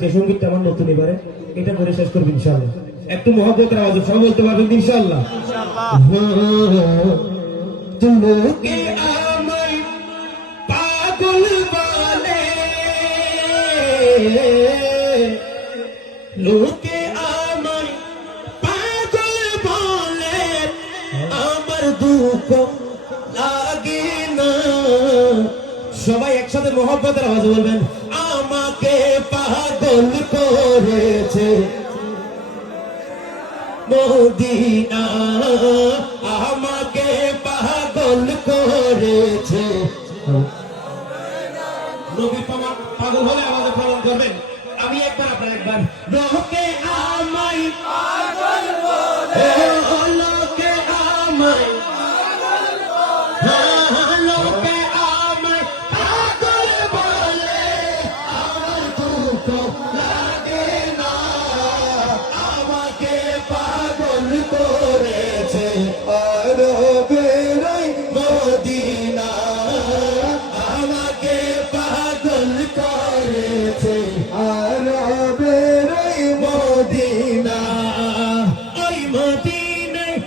যে সঙ্গীতটা আমার নতুন এবারে এটা করে শেষ করবো ইনশাআল্লাহ। একটু মহব্বতের আওয়াজে সবাই বলতে পারবেন ইনশাআল্লাহ। লোকে আমায় পাগল বলে, লোকে আমায় পাগল বলে, আমার দুঃখ লাগে না। সবাই একসাথে মহব্বতের আওয়াজে বলবেন, আমাকে পাগল করেছে মদিনা, আমাকে পাগল করেছে। নবী পাগল হলে আমাদের পালন করবেন। আমি একবার আপনার একবার, লোকে আমায় পাগল বলে, লোকে আমায়, লোকে আমায় পাগল বলে, আমার দুঃখ লাগে না, আমাকে পাগল করেছে আরবের মদিনা, আমাকে পাগল করেছে আরবের মদিনা। ওই মদিনায়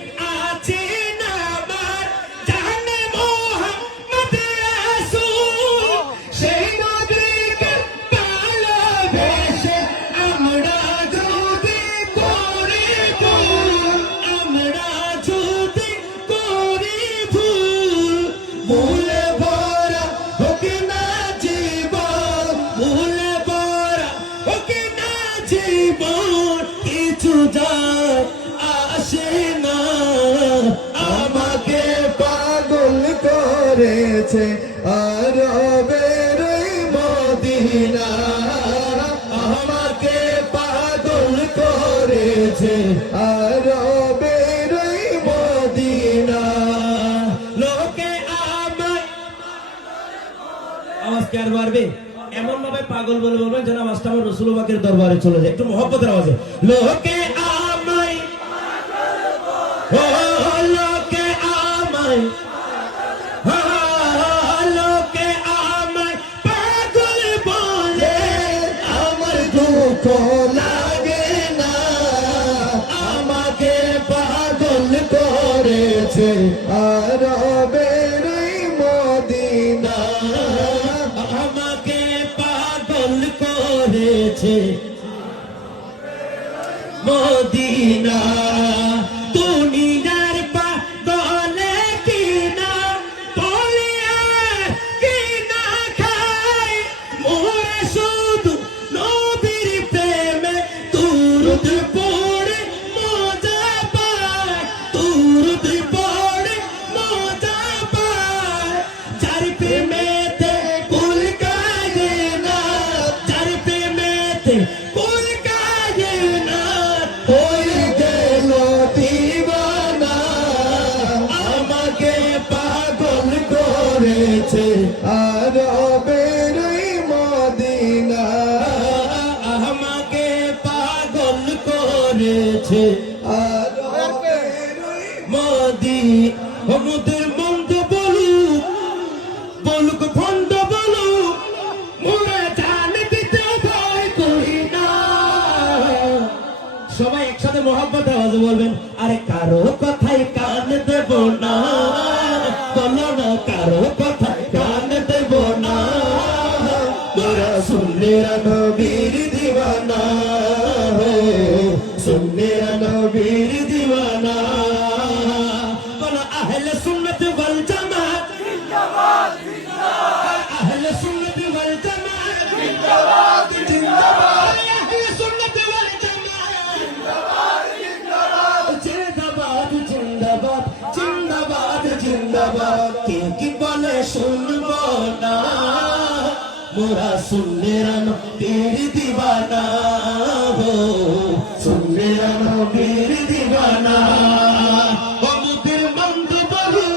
আছে না আমার জানে মোহাম্মদ রাসূল, সেই নবীকে ভালোবেসে আমরা যদি করি ভুল, আমরা যদি করি ভুল, ভুলে ভরা হোক না জীবন, ভুলে ভরা হোক না জীবন, কিছু যায় আসে না, আমাকে পাগল করেছে আরবের মদিনা, আমাকে পাগল করেছে আরবের মদিনা। লোকে আমায়, আওয়াজ কে আর বাড়বে, এমন ভাবে পাগল বলে বলবেন যেন আওয়াজটা আমার রাসূল পাকের দরবারে চলে যায়। একটু মহব্বতের আওয়াজে, লোকে আমায়, ও লোকে আমায়, লোকে আমায় পাগল বলে, আমার দুঃখ লাগে না, আমাকে পাগল করেছে আরবের মদিনা, আমাকে পাগল করেছে মদিনা। দুনিয়ার পাগলে কিনা বলিয়া কিনা খাই, মোরা শুধু নবীর প্রেমে দুরূদ পড়ে মজা পায়, দুরূদ পড়ে মজা পায়, যার প্রেমেতে কুল কায়ে না, যার প্রেমেতে কুল কায়ে না, ওই গেল দিওয়ানা, আমাকে পাগল করেছে আরবের মদিনা, আমাকে পাগল করেছে আরবের মদিনা। ওদের মন্দ বলুক, বলুক ভণ্ড বলুক, মোরা জান দিতে ভয় করি না। সবাই একসাথে মহব্বত আওয়াজে বলবেন, আরে কারো কথাই কান দেব না, বলো না কারো কথাই কান দেব না, মোরা সুন্নিরা নবীর দিওয়ানা, সুন্নিরা নবীর দিওয়ানা। বলো আহলে সুন্নাত ওয়াল জামাত জিন্দাবাদ, জিন্দাবাদ, আহলে সুন্নাত ওয়াল জামাত জিন্দাবাদ, জিন্দাবাদ, আহলে সুন্নাত ওয়াল জামাত জিন্দাবাদ, জিন্দাবাদ, জিন্দাবাদ, জিন্দাবাদ, জিন্দাবাদ। কে কি বলে শুনবো না, মোরা সুন্নিরা নবীর দিওয়ানা, সুন্নিরা নবীর দিওয়ানা। ওদের মন্দ বলু,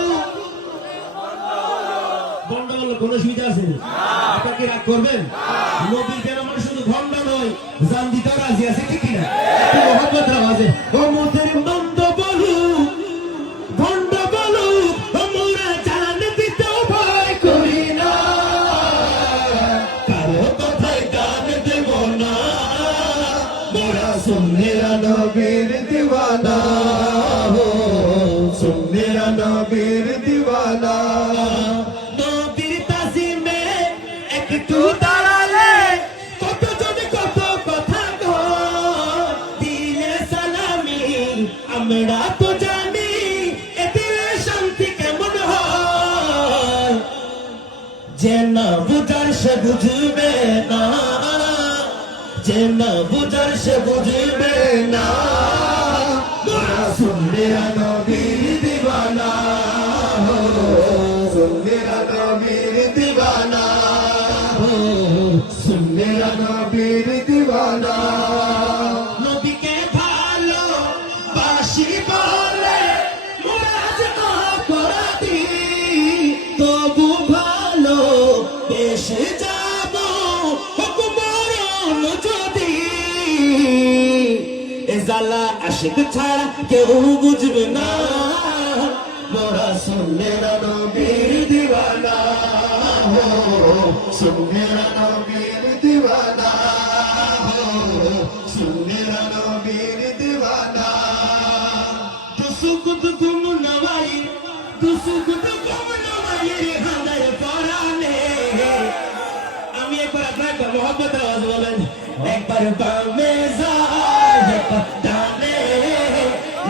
ভণ্ড বলো কোনো সুবিধা আছে? আপনারা কি রাগ করবেন? নবীর কেন মানে শুধু ভণ্ড নয়, জান দিতেও রাজি আছে, ঠিক কিনা? একটু মহব্বতের আওয়াজে, ওদের মন্দ বলু, ভণ্ড বলু, মোরা জান দিতেও ভয় করি না, কারো কথায় কান দেব না, सुन मेरा नबीर दीवाना हो, सुन मेरा नबीर दीवाना। नबीर ताजिमे একটু দাঁড়ালে কত যদি কত কথা কয়, দিলে সালামি আমরা তো জানি এতে শান্তি কেমন হয়। যে না বুঝার সে বুঝবে না, যে না বুঝার সে বুঝবে না। सुन मेरा नबीर दीवाना हो, सुन मेरा नबीर दीवाना हो, सुन मेरा नबीर दीवाना। नबी के भालो बाशी बोले मुराद अपराधी, तबु भालो बेश जाबो হুকুমরণ যদি। এ জ্বালা আশিক ছাড়া কেউ বুঝবে না। মোরা सुन मेरा नबीर दीवाना हो, सुन मेरा नबीर दीवाना हो, सुन मेरा नबीर दीवाना। दुसुकुत गुम नवाई, दुसुकुत गुम नवाई रे হাঁদায় পরানে। আমি একবার আপনার মোহাম্মদ আওয়াজ বলেন, একবার বামে যায় একবার ডানে,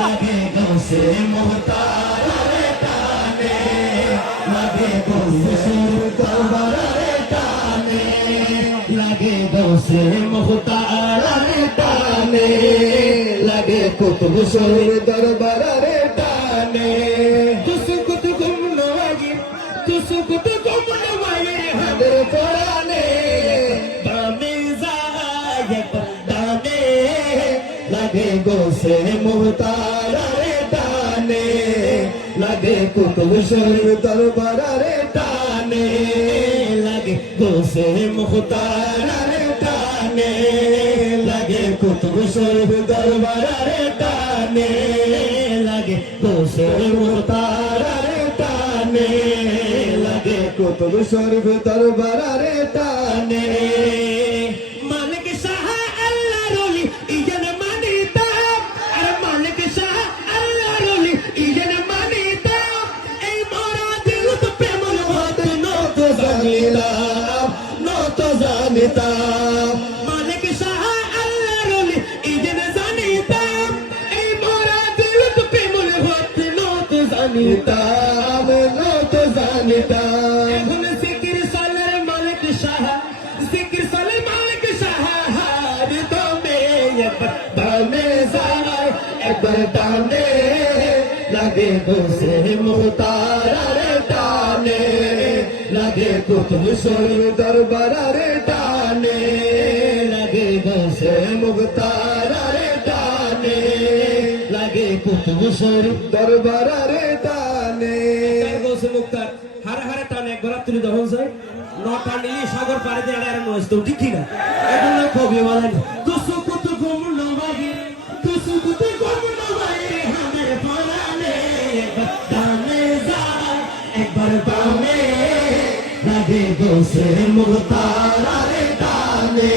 লাগে গৌসে মুহতার রে টানে, লাগে গৌসে দরবার রে টানে, লাগে গৌসে মুহতার রে টানে, লাগে কুতুব শরীর দরবার রে টানে। দুসুকুত গুম নওয়াজি, দুসুকুত গুম নওয়াজি রে হাদের পরানে। বামে যায় একবার ডানে, লাগে গৌসে মুহতার রে টানে, লাগে কুতুব শরীর দরবার রে টানে, লাগে গৌসে মুহতার রে টানে, লাগে কুতুব শরীর দরবার রে টানে, লাগে গৌসে মুহতার রে টানে, লাগে কুতুব শরীর দরবার রে টানে। মালিক শাহ আল্লাহ রলি ইজন মানিতাম, আর মালিক শাহ আল্লাহ রলি ইজন মানিতাম, এই মরা দিল তো প্রেমর হাত নত জানিতাম, নত জানিতাম। মালিক শাহ আল্লাহ রলি ইজন জানিতাম, এই মরা দিল তো প্রেমর হাত নত জানিতাম, নত জানিতাম। এখন জিকির সালার মালিক শাহ, জিকির সালার মালিক শাহ, হার দমে একবার বামে যায় একবার ডানে, লাগে গৌসে মুহতার রে টানে, লাগে কুতুব শরীর দরবার রে টানে, লাগে গৌসে মুহতার রে টানে, লাগে কুতুব শরীর দরবার রে টানে। গৌসে মুহতার হারে হারে টানে একবার তুলে দহন যায়, নটা নিয়ে সাগর পাড়ে দিয়ে আর নয় তো ঠিক না। এখন কবি বলেন, দুসুকুত গুম নওয়াজি, দুসুকুত গুম নওয়াজি হাদের পরানে। একবার ডানে যায় একবার বামে, লাগে গৌসে মুহতার রে টানে,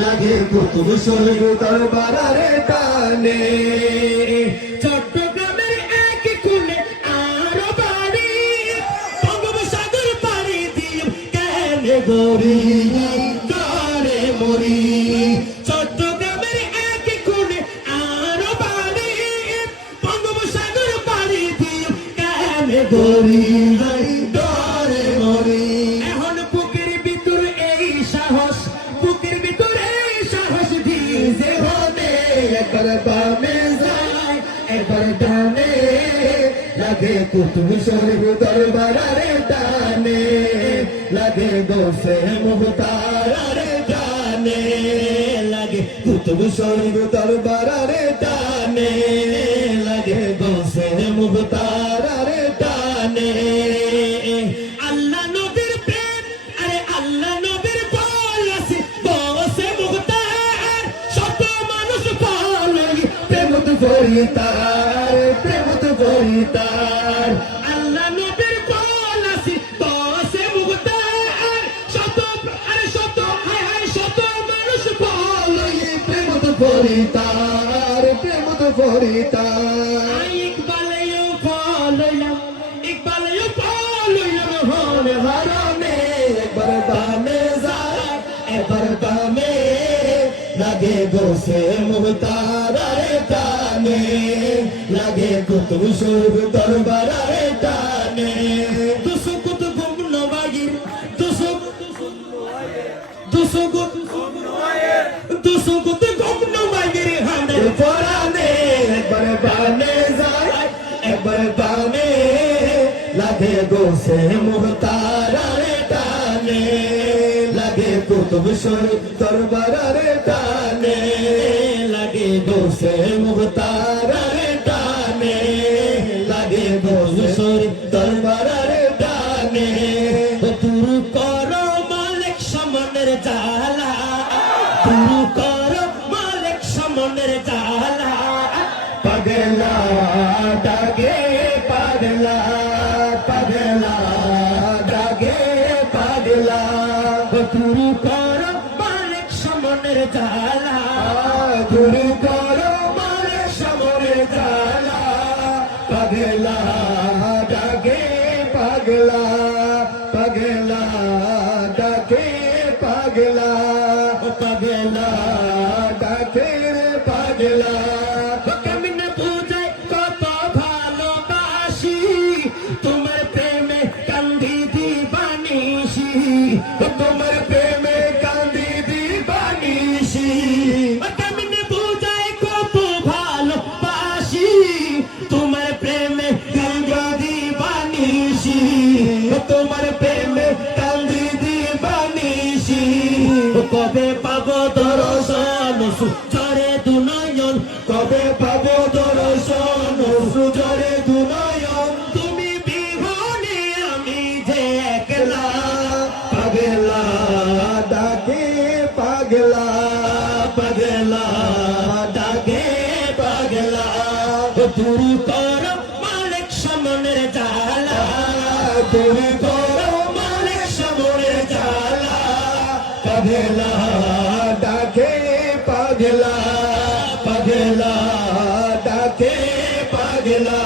লাগে কুতুব শরীর দরবার রে টানে। চট্টগ্রামের এক কোণে আরো বাড়ি, বঙ্গোপসাগর পাড়ি দিয়ে কেনে গরি করে মরি। চট্টগ্রামের এক কোণে আরো বাড়ি, বঙ্গোপসাগর পাড়ি দিয়ে কেনে গরি করে মরি। এখন বুকের ভিতর এই সাহস, বুকের ভিতর এই সাহস ভিজে হতে, একবার বামে যায় একবার ডানে, লাগে কুতুব শরীর দরবার রে টানে, লাগে গৌসে মুহতার রে টানে, লাগে কুতুব শরীর দরবার রে টানে, লাগে গৌসে মুহতার রে টানে। আল্লাহ নবীর প্রেম, আরে আল্লাহ নবীর বল আছে গৌসে মুহতার, শত মানুষ পালাই প্রেম তো করিতার, প্রেম তো করিতার। আল্লাহ নবীর বল আছে গৌসে মুহতার, শত আরে শত হায় হায় শত মানুষ পালাই প্রেম তো ফরিতার প্রেম তো ফরিতার ইকবালেও পালইলাম হনে হারামে একবার দামে যায় একবার দামে লাগে বসে মুহতারারে টানে লাগে কুতুব শরীফ দরবারে টানে দুসুকুত গুমন বাগির দুসুকুত গুমন বাগির হানে পরানে একবার বানে যায় একবার বানে লাগে বসে মুহতারারে টানে লাগে কুতুব শরীফ দরবারে টানে লাগে বসে মুহতারারে টানে লাগে বসে দরবারে টানে তুরু কর মালিক সমনের জালা তুরু কর মালিক সমনের জালা পাগলা ডাগে পাগলা পাগলা ডাগে পাগলা তুরু কর মালিক সমনের জালা গুরু করো মারে সমরে জালা পাগলা ডাগে পাগলা পাগলা ডাগে পাগলা পাগলা ডাগে পাগলা কেমনে বুঝাই কত ভালোবাসি তোমার প্রেমে কান্দি দিবানিসি তোমার প্রেমে কান্দি দিবানিসি কেমনে বুঝাই কত ভালোবাসি তোমার প্রেমে কান্দি দিবানিসি তোমার প্রেমে কান্দি দিবানিসি কবে পাবো দর্শন সুচরে দুনয়ন কবে পাবো দর্শন সুজরে দুনয়ন তুমি বিহনে আমি যে একলা পাগলা ডাকে পাগলা পাগলা ডাকে পাগলা তুরু কর মালিক সমনের জালা তুমি করো মালিক সমরে জালা পাগলা ডাকে পাগলা পাগলা ডাকে পাগলা